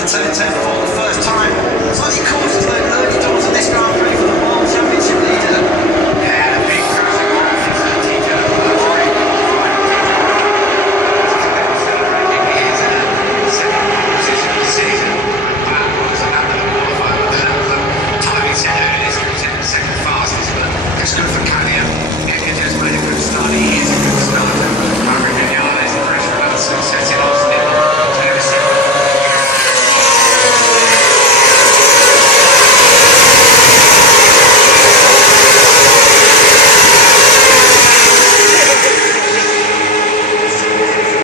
to turn it 10 for the first time. Slightly cautious.